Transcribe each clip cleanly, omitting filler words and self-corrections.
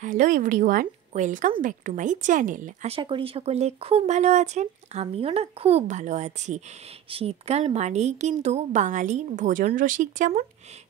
Hello everyone, welcome back to my channel. আশা করি সকলে খুব ভালো আছেন। আমিও না খুব ভালো আছি। শীতকাল মানেই কিন্তু বাঙালির ভোজন রসিক যেমন,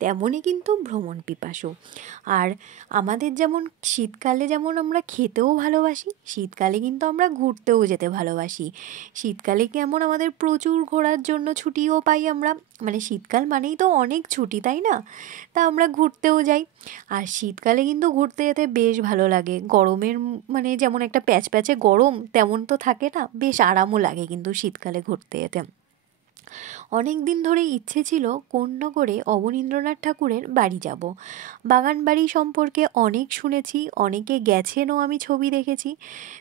তেমনই কিন্তু ভ্রমণ পিপাসু। আর আমাদের যেমন শীতকালে যেমন আমরা খেতেও ভালোবাসি, শীতকালে কিন্তু আমরা ঘুরতেও যেতে ভালোবাসি। শীতকালে কেমন আমাদের প্রচুর ঘোরার জন্য ছুটিও পাই আমরা, মানে শীতকাল মানেই তো অনেক ছুটি, তাই না? তা আমরা ঘুরতেও যাই। আর শীতকালে কিন্তু ঘুরতে যেতে বেশ ভালো লাগে। গরমের মানে যেমন একটা প্যাচপ্যাচে গরম তেমন তো থাকে না, বেশ আরামও লাগে কিন্তু শীতকালে ঘুরতে যেতে। অনেক দিন ধরে ইচ্ছে ছিল কোন্নগরে অবনীন্দ্রনাথ ঠাকুরের বাড়ি যাব। বাগান বাড়ি সম্পর্কে অনেক শুনেছি, অনেকে গেছেনও, আমি ছবি দেখেছি।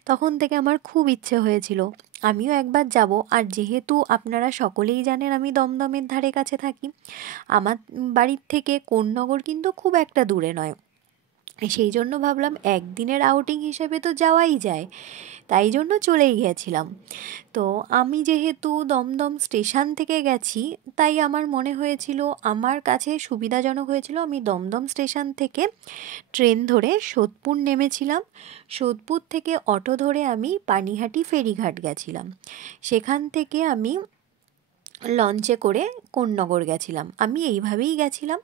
তখন থেকে আমার খুব ইচ্ছে হয়েছিল আমিও একবার যাব। আর যেহেতু আপনারা সকলেই জানেন আমি দমদমের ধারে কাছে থাকি, আমার বাড়ির থেকে কোন্নগর কিন্তু খুব একটা দূরে নয়। সেই জন্য ভাবলাম একদিনের আউটিং হিসেবে তো যাওয়াই যায়, তাই জন্য চলেই গেছিলাম। তো আমি যেহেতু দমদম স্টেশন থেকে গেছি, তাই আমার মনে হয়েছিল, আমার কাছে সুবিধাজনক হয়েছিল, আমি দমদম স্টেশন থেকে ট্রেন ধরে সোদপুর নেমেছিলাম। সোদপুর থেকে অটো ধরে আমি পানিহাটি ফেরিঘাট গেছিলাম। সেখান থেকে আমি লঞ্চে করে কোন্নগর গেছিলাম। আমি এইভাবেই গেছিলাম।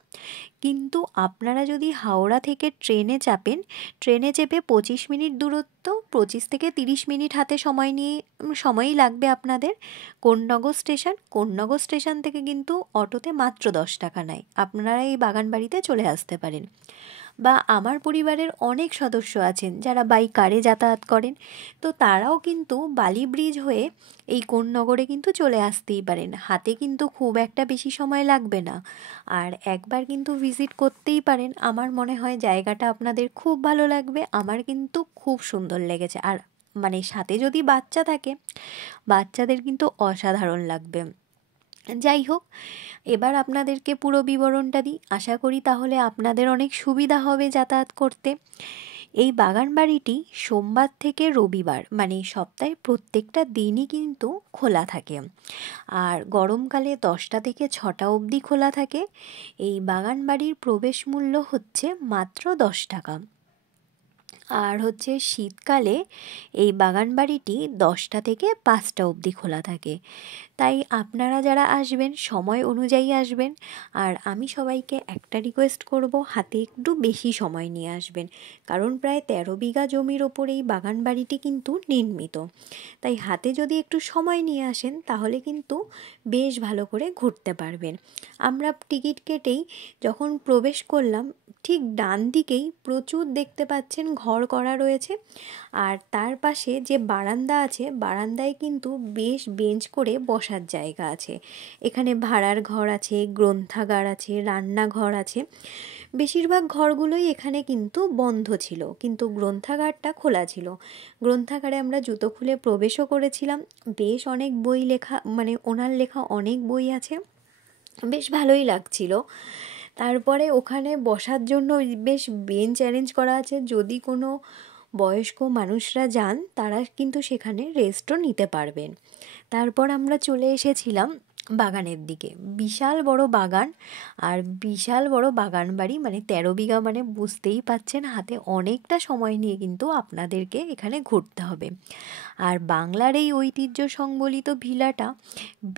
কিন্তু আপনারা যদি হাওড়া থেকে ট্রেনে চাপেন, ট্রেনে চেপে 25 মিনিট দূরত্ব, 25 থেকে 30 মিনিট হাতে সময় নিয়ে সময়ই লাগবে আপনাদের কোন্নগর স্টেশন। কোন্নগর স্টেশন থেকে কিন্তু অটোতে মাত্র 10 টাকা নেয়, আপনারা এই বাগানবাড়িতে চলে আসতে পারেন। বা আমার পরিবারের অনেক সদস্য আছেন যারা বাই কারে যাতায়াত করেন, তো তারাও কিন্তু বালি ব্রিজ হয়ে এই কোন্নগরে কিন্তু চলে আসতেই পারেন। হাতে কিন্তু খুব একটা বেশি সময় লাগবে না। আর একবার কিন্তু ভিজিট করতেই পারেন, আমার মনে হয় জায়গাটা আপনাদের খুব ভালো লাগবে। আমার কিন্তু খুব সুন্দর লেগেছে। আর মানে সাথে যদি বাচ্চা থাকে, বাচ্চাদের কিন্তু অসাধারণ লাগবে। যাই হোক, এবার আপনাদেরকে পুরো বিবরণটা দিই, আশা করি তাহলে আপনাদের অনেক সুবিধা হবে যাতায়াত করতে। এই বাগান বাড়িটি সোমবার থেকে রবিবার মানে সপ্তাহে প্রত্যেকটা দিনই কিন্তু খোলা থাকে। আর গরমকালে 10টা থেকে 6টা অবধি খোলা থাকে। এই বাগান বাড়ির প্রবেশ মূল্য হচ্ছে মাত্র 10 টাকা। আর হচ্ছে শীতকালে এই বাগান বাড়িটি 10টা থেকে 5টা অবধি খোলা থাকে। তাই আপনারা যারা আসবেন সময় অনুযায়ী আসবেন। আর আমি সবাইকে একটা রিকোয়েস্ট করব, হাতে একটু বেশি সময় নিয়ে আসবেন, কারণ প্রায় 13 বিঘা জমির ওপর এই বাগান বাড়িটি কিন্তু নির্মিত। তাই হাতে যদি একটু সময় নিয়ে আসেন তাহলে কিন্তু বেশ ভালো করে ঘুরতে পারবেন। আমরা টিকিট কেটেই যখন প্রবেশ করলাম, ঠিক ডান দিকেই প্রচুর দেখতে পাচ্ছেন ঘর করা রয়েছে। আর তার পাশে যে বারান্দা আছে, বারান্দায় কিন্তু বেশ বেঞ্চ করে বসার জায়গা আছে। এখানে ভাড়ার ঘর আছে, গ্রন্থাগার আছে, রান্নাঘর আছে। বেশিরভাগ ঘরগুলোই এখানে কিন্তু বন্ধ ছিল, কিন্তু গ্রন্থাগারটা খোলা ছিল। গ্রন্থাগারে আমরা জুতো খুলে প্রবেশও করেছিলাম। বেশ অনেক বই লেখা, মানে ওনার লেখা অনেক বই আছে, বেশ ভালোই লাগছিল। তারপরে ওখানে বসার জন্য বেশ বেঞ্চ অ্যারেঞ্জ করা আছে, যদি কোনো বয়স্ক মানুষরা যান তারা কিন্তু সেখানে রেস্টও নিতে পারবেন। তারপর আমরা চলে এসেছিলাম বাগানের দিকে। বিশাল বড় বাগান আর বিশাল বড় বাগান বাড়ি, মানে 13 বিঘা, মানে বুঝতেই পাচ্ছেন হাতে অনেকটা সময় নিয়ে কিন্তু আপনাদেরকে এখানে ঘুরতে হবে। আর বাংলার এই ঐতিহ্য সংবলিত ভিলাটা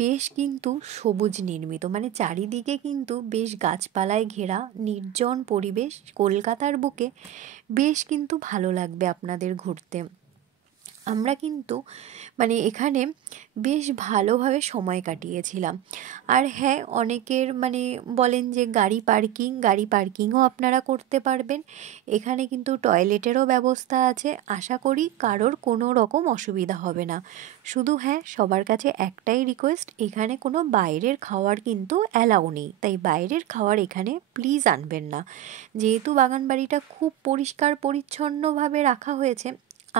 বেশ কিন্তু সবুজ নির্মিত, মানে চারিদিকে কিন্তু বেশ গাছপালায় ঘেরা নির্জন পরিবেশ। কলকাতার বুকে বেশ কিন্তু ভালো লাগবে আপনাদের ঘুরতে। আমরা কিন্তু মানে এখানে বেশ ভালোভাবে সময় কাটিয়েছিলাম। আর হ্যাঁ, অনেকের মানে বলেন যে গাড়ি পার্কিংও আপনারা করতে পারবেন। এখানে কিন্তু টয়লেটেরও ব্যবস্থা আছে। আশা করি কারোর কোনো রকম অসুবিধা হবে না। শুধু হ্যাঁ, সবার কাছে একটাই রিকোয়েস্ট, এখানে কোনো বাইরের খাওয়ার কিন্তু অ্যালাউ নেই, তাই বাইরের খাওয়ার এখানে প্লিজ আনবেন না। যেহেতু বাগানবাড়িটা খুব পরিষ্কার পরিচ্ছন্নভাবে রাখা হয়েছে,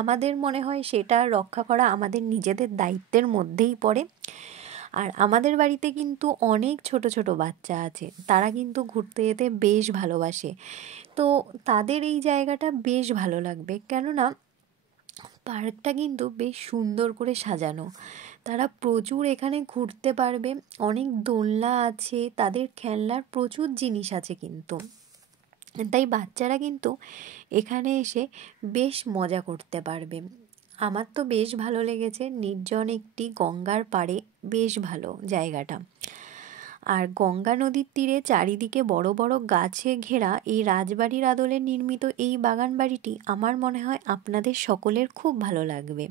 আমাদের মনে হয় সেটা রক্ষা করা আমাদের নিজেদের দায়িত্বের মধ্যেই পড়ে। আর আমাদের বাড়িতে কিন্তু অনেক ছোট ছোট বাচ্চা আছে, তারা কিন্তু ঘুরতে যেতে বেশ ভালোবাসে। তো তাদের এই জায়গাটা বেশ ভালো লাগবে, কেননা পার্কটা কিন্তু বেশ সুন্দর করে সাজানো। তারা প্রচুর এখানে ঘুরতে পারবে, অনেক দোলনা আছে, তাদের খেলনার প্রচুর জিনিস আছে কিন্তু। তাই বাচ্চারা কিন্তু এখানে এসে বেশ মজা করতে পারবে। আমার তো বেশ ভালো লেগেছে, নির্জন একটি গঙ্গার পাড়ে, বেশ ভালো জায়গাটা। আর গঙ্গা নদীর তীরে চারিদিকে বড় বড় গাছে ঘেরা এই রাজবাড়ির আদলে নির্মিত এই বাগান বাড়িটি আমার মনে হয় আপনাদের সকলের খুব ভালো লাগবে।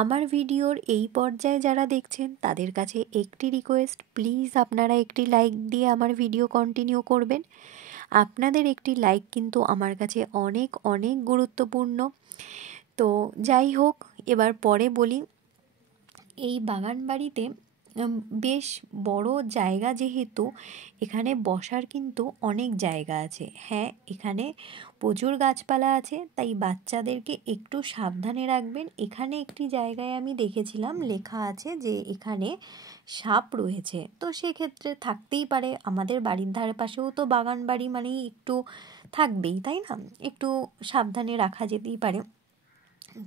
আমার ভিডিওর এই পর্যায়ে যারা দেখছেন তাদের কাছে একটি রিকোয়েস্ট, প্লিজ আপনারা একটি লাইক দিয়ে আমার ভিডিও কন্টিনিউ করবেন। আপনাদের একটি লাইক কিন্তু আমার কাছে অনেক অনেক গুরুত্বপূর্ণ। তো যাই হোক, এবার পরে বলি। এই বাগান বাড়িতে বেশ বড় জায়গা, যেহেতু এখানে বসার কিন্তু অনেক জায়গা আছে। হ্যাঁ, এখানে প্রচুর গাছপালা আছে, তাই বাচ্চাদেরকে একটু সাবধানে রাখবেন। এখানে একটি জায়গায় আমি দেখেছিলাম লেখা আছে যে এখানে সাপ রয়েছে, তো সেক্ষেত্রে থাকতেই পারে। আমাদের বাড়ির ধারে পাশেও তো বাগান বাড়ি মানেই একটু থাকবেই, তাই না? একটু সাবধানে রাখা যেতেই পারে।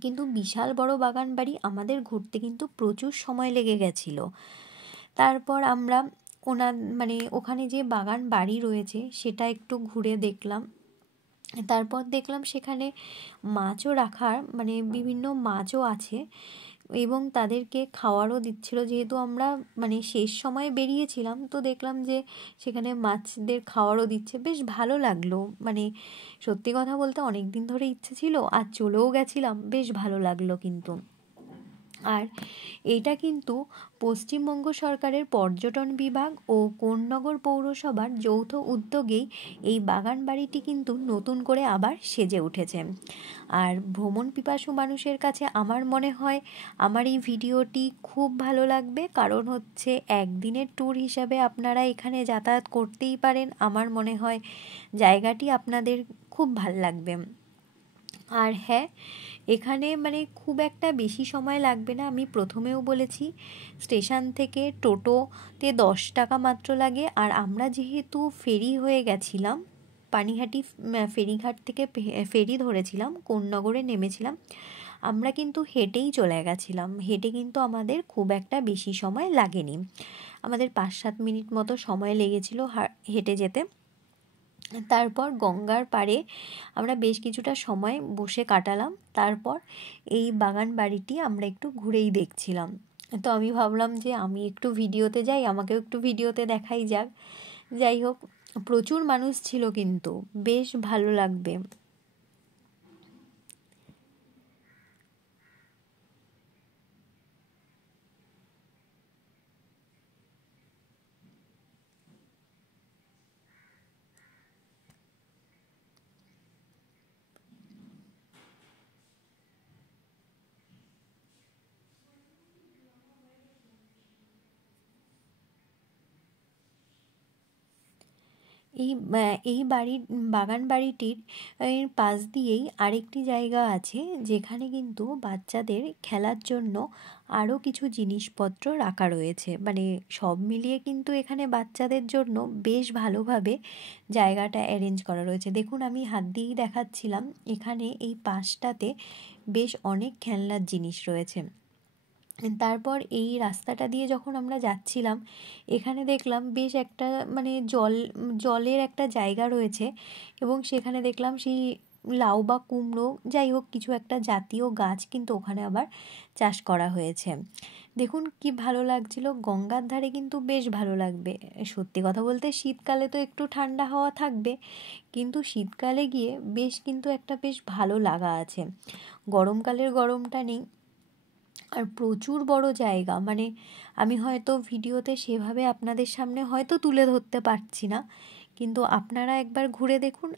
কিন্তু বিশাল বড় বাগান বাড়ি, আমাদের ঘুরতে কিন্তু প্রচুর সময় লেগে গেছিল। তারপর আমরা ওখানে যে বাগান বাড়ি রয়েছে সেটা একটু ঘুরে দেখলাম। তারপর দেখলাম সেখানে মাছও রাখার, বিভিন্ন মাছও আছে এবং তাদেরকে খাওয়ারও দিচ্ছিল। যেহেতু আমরা শেষ সময়ে বেরিয়েছিলাম, তো দেখলাম যে সেখানে মাছদের খাওয়ারও দিচ্ছে, বেশ ভালো লাগলো। সত্যি কথা বলতে অনেক দিন ধরে ইচ্ছে ছিল, আর চলেও গেছিলাম, বেশ ভালো লাগলো কিন্তু। আর এটা কিন্তু পশ্চিমবঙ্গ সরকারের পর্যটন বিভাগ ও কোন্নগর পৌরসভার যৌথ উদ্যোগেই এই বাগান বাড়িটি কিন্তু নতুন করে আবার সেজে উঠেছে। আর ভ্রমণ পিপাসু মানুষের কাছে আমার মনে হয় আমার এই ভিডিওটি খুব ভালো লাগবে, কারণ হচ্ছে একদিনের ট্যুর হিসাবে আপনারা এখানে যাতায়াত করতেই পারেন। আমার মনে হয় জায়গাটি আপনাদের খুব ভাল লাগবে। আর হ্যাঁ, এখানে খুব একটা বেশি সময় লাগবে না। আমি প্রথমেও বলেছি, স্টেশন থেকে টোটোতে 10 টাকা মাত্র লাগে। আর আমরা যেহেতু ফেরি হয়ে গেছিলাম, পানিহাটি ফেরিঘাট থেকে ফেরি ধরেছিলাম, কোন্নগরে নেমেছিলাম, আমরা কিন্তু হেঁটেই চলে গেছিলাম। হেঁটে কিন্তু আমাদের খুব একটা বেশি সময় লাগেনি, আমাদের 5-7 মিনিট মতো সময় লেগেছিল হেঁটে যেতে। তারপর গঙ্গার পাড়ে আমরা বেশ কিছুটা সময় বসে কাটালাম। তারপর এই বাগান বাড়িটি আমরা একটু ঘুরেই দেখছিলাম। তো আমি ভাবলাম যে আমি একটু ভিডিওতে যাই, আমাকেও একটু ভিডিওতে দেখাই যাক। যাই হোক, প্রচুর মানুষ ছিল কিন্তু, বেশ ভালো লাগবে। এই এই বাগান বাড়িটির পাশ দিয়েই আরেকটি জায়গা আছে, যেখানে কিন্তু বাচ্চাদের খেলার জন্য আরও কিছু জিনিসপত্র রাখা রয়েছে। সব মিলিয়ে কিন্তু এখানে বাচ্চাদের জন্য বেশ ভালোভাবে জায়গাটা অ্যারেঞ্জ করা রয়েছে। দেখুন, আমি হাত দিয়েই দেখাচ্ছিলাম, এখানে এই পাশটাতে বেশ অনেক খেলনার জিনিস রয়েছে। তারপর এই রাস্তাটা দিয়ে যখন আমরা যাচ্ছিলাম, এখানে দেখলাম বেশ একটা জলের একটা জায়গা রয়েছে, এবং সেখানে দেখলাম সেই লাউ বা কুমড়ো, যাই হোক কিছু একটা জাতীয় গাছ কিন্তু ওখানে আবার চাষ করা হয়েছে। দেখুন কি ভালো লাগছিল, গঙ্গার ধারে কিন্তু বেশ ভালো লাগবে। সত্যি কথা বলতে শীতকালে তো একটু ঠান্ডা হাওয়া থাকবে, কিন্তু শীতকালে গিয়ে বেশ ভালো লাগা আছে। গরমকালের গরমটা নেই। আর প্রচুর বড় জায়গা, আমি হয়তো ভিডিওতে সেভাবে আপনাদের সামনে হয়তো তুলে ধরতে পারছি না, কিন্তু আপনারা একবার ঘুরে দেখুন।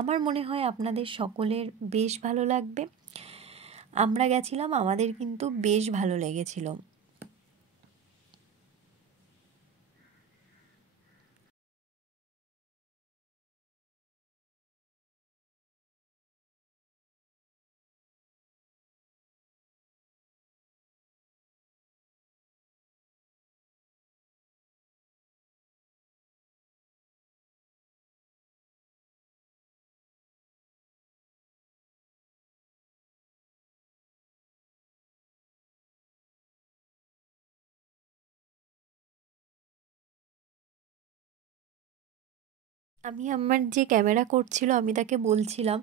আমার মনে হয় আপনাদের সকলের বেশ ভালো লাগবে। আমরা গেছিলাম, আমাদের কিন্তু বেশ ভালো লেগেছিল। আমি আমার যে ক্যামেরা করছিল আমি তাকে বলছিলাম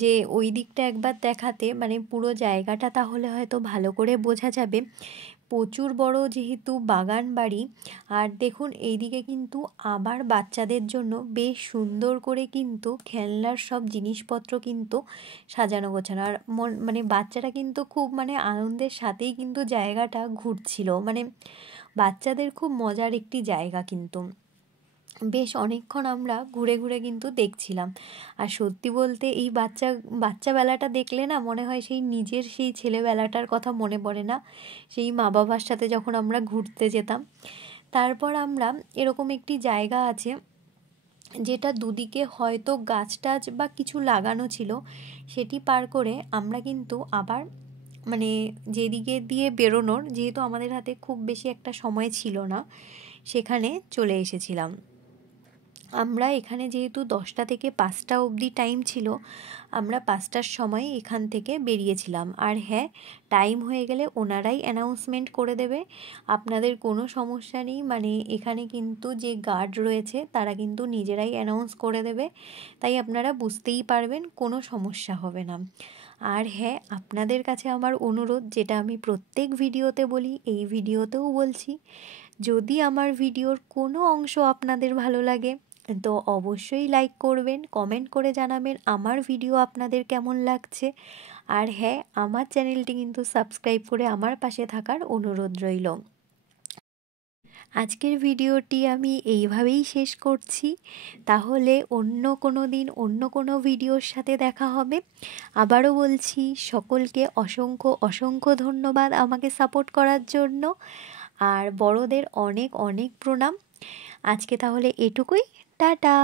যে ওই দিকটা একবার দেখাতে, মানে পুরো জায়গাটা তাহলে হয়তো ভালো করে বোঝা যাবে। প্রচুর বড় যেহেতু বাগান বাড়ি। আর দেখুন এইদিকে কিন্তু আবার বাচ্চাদের জন্য বেশ সুন্দর করে কিন্তু খেলনার সব জিনিসপত্র কিন্তু সাজানো গোছানো। আর মানে বাচ্চারা কিন্তু খুব মানে আনন্দের সাথেই কিন্তু জায়গাটা ঘুরছিল। মানে বাচ্চাদের খুব মজার একটি জায়গা কিন্তু। বেশ অনেকক্ষণ আমরা ঘুরে ঘুরে কিন্তু দেখছিলাম। আর সত্যি বলতে এই বাচ্চাবেলাটা দেখলে না মনে হয় সেই নিজের সেই ছেলেবেলাটার কথা মনে পড়ে না, সেই মা বাবার সাথে যখন আমরা ঘুরতে যেতাম। তারপর আমরা এরকম একটি জায়গা আছে যেটা দুদিকে হয়তো গাছ টাছ বা কিছু লাগানো ছিল, সেটি পার করে আমরা কিন্তু আবার মানে যেদিকে দিয়ে বেরোনোর, যেহেতু আমাদের হাতে খুব বেশি একটা সময় ছিল না, সেখানে চলে এসেছিলাম। আমরা এখানে যেহেতু 10টা থেকে 5টা অবধি টাইম ছিল, আমরা 5টার সময় এখান থেকে বেরিয়েছিলাম। আর হ্যাঁ, টাইম হয়ে গেলে ওনারাই অ্যানাউন্সমেন্ট করে দেবে, আপনাদের কোনো সমস্যা নেই। মানে এখানে কিন্তু যে গার্ড রয়েছে তারা কিন্তু নিজেরাই অ্যানাউন্স করে দেবে, তাই আপনারা বুঝতেই পারবেন, কোনো সমস্যা হবে না। আর হ্যাঁ, আপনাদের কাছে আমার অনুরোধ, যেটা আমি প্রত্যেক ভিডিওতে বলি, এই ভিডিওতেও বলছি, যদি আমার ভিডিওর কোনো অংশ আপনাদের ভালো লাগে তো অবশ্যই লাইক করবেন, কমেন্ট করে জানাবেন আমার ভিডিও আপনাদের কেমন লাগছে। আর হ্যাঁ, আমার চ্যানেলটি কিন্তু সাবস্ক্রাইব করে আমার পাশে থাকার অনুরোধ রইল। আজকের ভিডিওটি আমি এইভাবেই শেষ করছি। তাহলে অন্য কোনো দিন অন্য কোনো ভিডিওর সাথে দেখা হবে। আবারও বলছি, সকলকে অসংখ্য অসংখ্য ধন্যবাদ আমাকে সাপোর্ট করার জন্য। আর বড়দের অনেক অনেক প্রণাম। আজকে তাহলে এটুকুই। টাটা।